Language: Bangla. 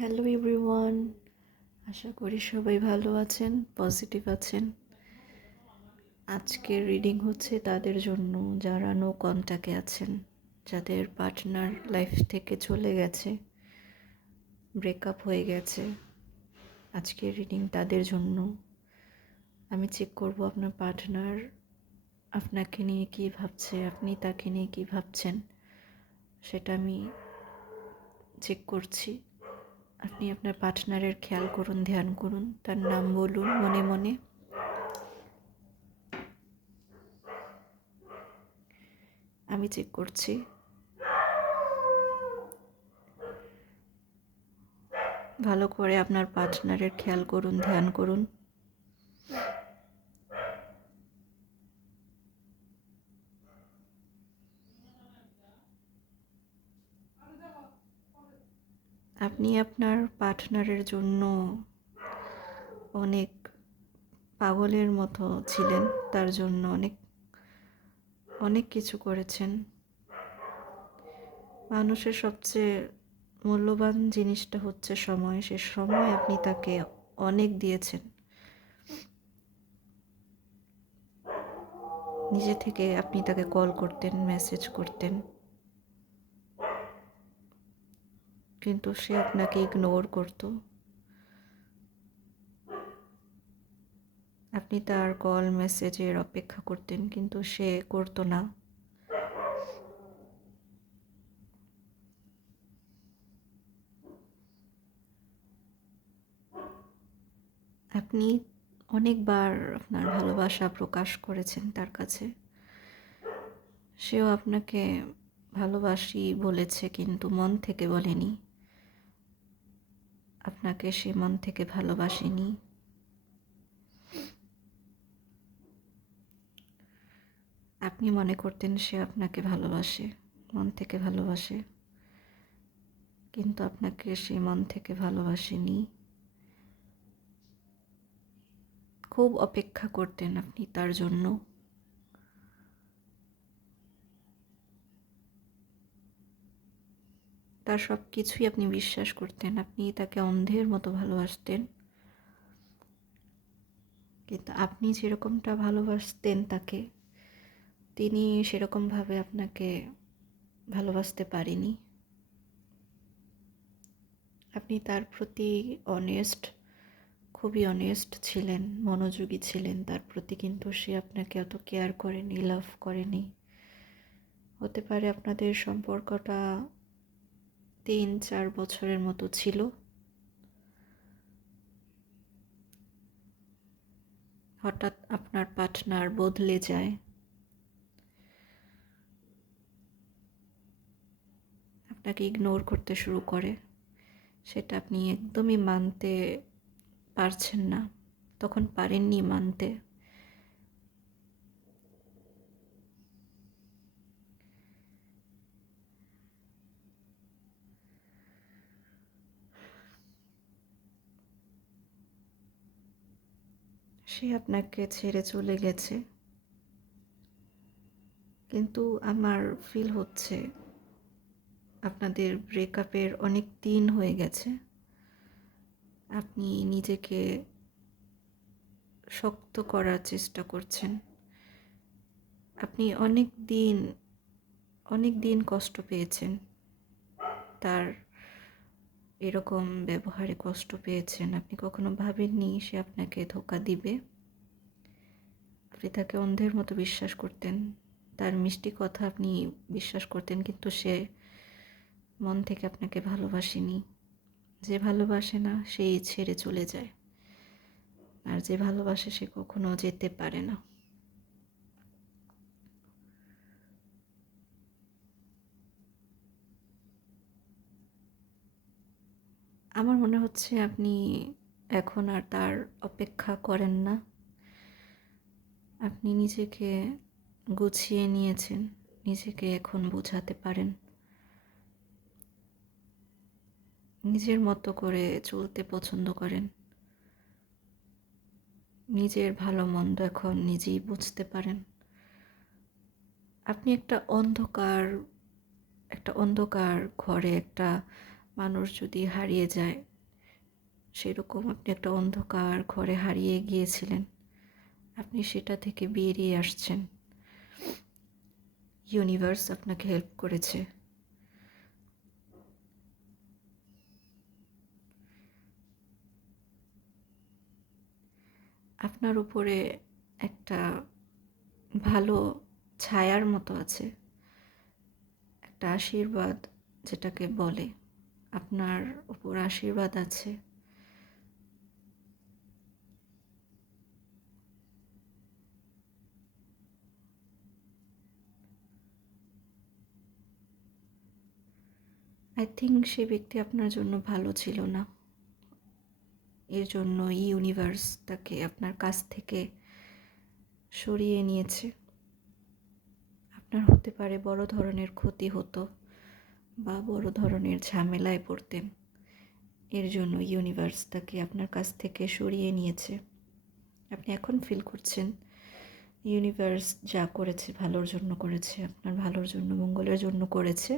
হ্যালো এভরিওয়ান, আশা করি সবাই ভালো আছেন, পজিটিভ আছেন। আজকের রিডিং হচ্ছে তাদের জন্য যারা নো কন্ট্যাক্টে আছেন, যাদের পার্টনার লাইফ থেকে চলে গেছে, ব্রেকআপ হয়ে গেছে। আজকের রিডিং তাদের জন্য। আমি চেক করব আপনার পার্টনার আপনাকে নিয়ে কী ভাবছে, আপনি তাকে নিয়ে কী ভাবছেন, সেটা আমি চেক করছি। আপনি আপনার পার্টনারের খেয়াল করুন, ধ্যান করুন, তার নাম বলুন মনে মনে। আমি চেক করছি। ভালো করে আপনার পার্টনারের খেয়াল করুন, ধ্যান করুন। আপনি আপনার পার্টনারের জন্য অনেক পাগলের মতো ছিলেন, তার জন্য অনেক অনেক কিছু করেছেন। মানুষের সবচেয়ে মূল্যবান জিনিসটা হচ্ছে সময়। সে সময় আপনি তাকে অনেক দিয়েছেন। নিজে থেকে আপনি তাকে কল করতেন, মেসেজ করতেন, কিন্তু সে আপনাকে ইগনোর করতো। আপনি তার কল মেসেজের অপেক্ষা করতেন, কিন্তু সে করতো না। আপনি অনেকবার আপনার ভালোবাসা প্রকাশ করেছেন তার কাছে। সেও আপনাকে ভালোবাসি বলেছে, কিন্তু মন থেকে বলেনি। আপনাকে সে মন থেকে ভালোবাসেনি। আপনি মনে করতেন সে আপনাকে ভালোবাসে, মন থেকে ভালোবাসে, কিন্তু আপনাকে সে মন থেকে ভালোবাসেনি। খুব অপেক্ষা করতেন আপনি তার জন্য। তার সব কিছুই আপনি বিশ্বাস করতেন, আপনি তাকে অন্ধের মতো ভালোবাসতেন। কিন্তু আপনি যেরকমটা ভালোবাসতেন তাকে, তিনি সেরকমভাবে আপনাকে ভালোবাসতে পারেনি। আপনি তার প্রতি অনেস্ট, খুবই অনেস্ট ছিলেন, মনোযোগী ছিলেন তার প্রতি, কিন্তু সে আপনাকে অত কেয়ার করেনি, লাভ করেনি। হতে পারে আপনাদের সম্পর্কটা 3-4 বছরের মতো ছিল। হঠাৎ আপনার পার্টনার বদলে যায়, আপনাকে ইগনোর করতে শুরু করে। সেটা আপনি একদমই মানতে পারছেন না, তখন পারেননি মানতে। সে আপনাকে ছেড়ে চলে গেছে, কিন্তু আমার ফিল হচ্ছে আপনাদের ব্রেকআপের অনেক দিন হয়ে গেছে। আপনি নিজেকে শক্ত করার চেষ্টা করছেন। আপনি অনেক দিন কষ্ট পেয়েছেন, তার এরকম ব্যবহারে কষ্ট পেয়েছেন। আপনি কখনো ভাবেননি সে আপনাকে ধোঁকা দিবে। আপনি তাকে অন্ধের মতো বিশ্বাস করতেন, তার মিষ্টি কথা আপনি বিশ্বাস করতেন, কিন্তু সে মন থেকে আপনাকে ভালোবাসেনি। যে ভালোবাসে না সেই ছেড়ে চলে যায়, আর যে ভালোবাসে সে কখনো যেতে পারে না। আমার মনে হচ্ছে আপনি এখন আর তার অপেক্ষা করেন না। আপনি নিজেকে গুছিয়ে নিয়েছেন, নিজেকে এখন বোঝাতে পারেন, নিজের মতো করে চলতে পছন্দ করেন। নিজের ভালো মন্দ এখন নিজেই বুঝতে পারেন। আপনি একটা অন্ধকার ঘরে একটা মানুষ যদি হারিয়ে যায়, সেরকম আপনি একটা অন্ধকার ঘরে হারিয়ে গিয়েছিলেন, আপনি সেটা থেকে বেরিয়ে আসছেন। ইউনিভার্স আপনাকে হেল্প করেছে। আপনার উপরে একটা ভালো ছায়ার মতো আছে, একটা আশীর্বাদ যেটাকে বলে, আপনার উপর আশীর্বাদ আছে। আই থিঙ্ক সে ব্যক্তি আপনার জন্য ভালো ছিল না, এর জন্য ইউনিভার্স তাকে আপনার কাছ থেকে সরিয়ে নিয়েছে। আপনার হতে পারে বড় ধরনের ক্ষতি হতো বা বড় ধরনের ঝামেলায় পড়তেন, এর জন্য ইউনিভার্স তাকে আপনার কাছ থেকে সরিয়ে নিয়েছে। আপনি এখন ফিল করছেন ইউনিভার্স যা করেছে ভালোর জন্য করেছে, আপনার ভালোর জন্য, মঙ্গলের জন্য করেছে।